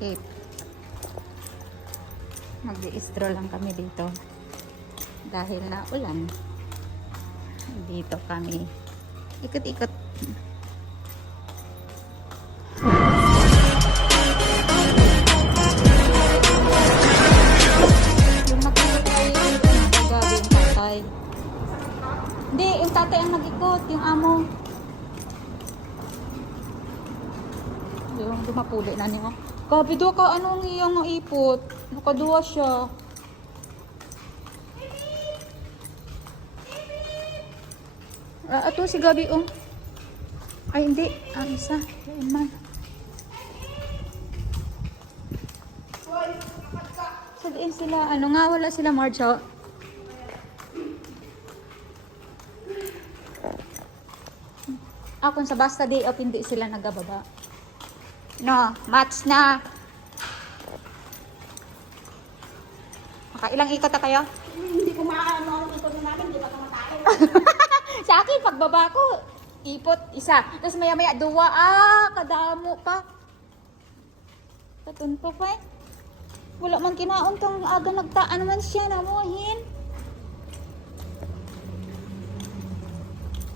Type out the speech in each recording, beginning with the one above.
8. Mag-i-stroll lang kami dito. Dahil na ulan. Dito kami. Ikot-ikot. Yung nag-ikot dito, nagagabi yung tatay. Hindi, yung tatay ang nag-ikot, yung amo. Yung dumapuli na niyo. Gabi do ka, anong iyang ipot? Nakaduwa siya. Ito si Gabi, oh. Ay, hindi. Ang isa. Ayun man. Sabihin sila, ano nga, wala sila Marge, oh. Kung sa basta day off, hindi sila nagababa. No, match na. Ilang ikot na kayo? Hindi ko maano ang ikot na namin, hindi pa tumatay. Sa akin, pagbaba ko, ipot, isa. Tapos maya-maya, duwa. Kadamo pa. Tatunto pa eh. Wala man kinaon kang aga nagtaan naman siya, namuhin.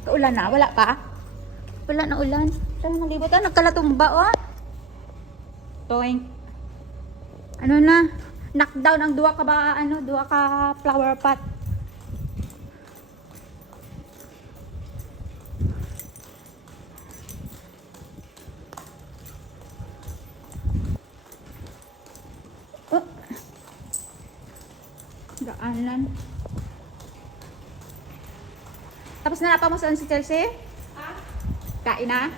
Kaulan na, wala pa? Wala na ulan. Saan nalibot? Nagkalatumba, oh. Toing. Ano na? Knockdown ang duwa ka ba, duwa ka flower pot. Oh. Daanan. Tapos nalapa mo saan si Chelsea? Ha? Kain na?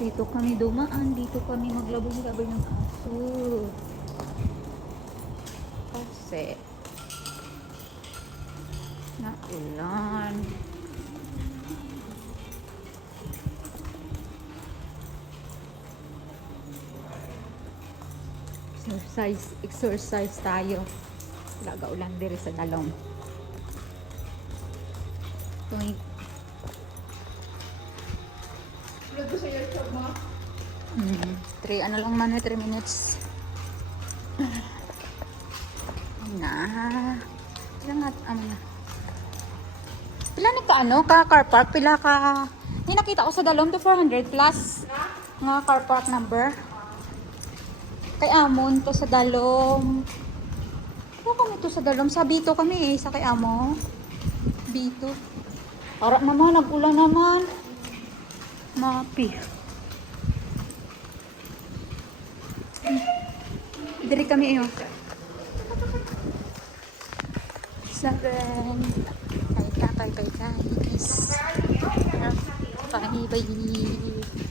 Dito kami dumaan, dito kami maglabog-labog ng aso. Kasi naulan. Exercise tayo. Laga ulan diri sa dalom. Tuwing 3 lang man, 3 minutes. Na. Ilang na. Pila ni ka car park, pila ka. Hindi nakita ko sa dalom to 400 plus. Nga car park number. Kay Amon to sa dalom. Ano kami to sa dalom? Sa Bito kami sa kay Amo. Bito. Harap naman, nag-ulan naman. Mapi. Diri kami iyo. 7. Kay guys. Bye.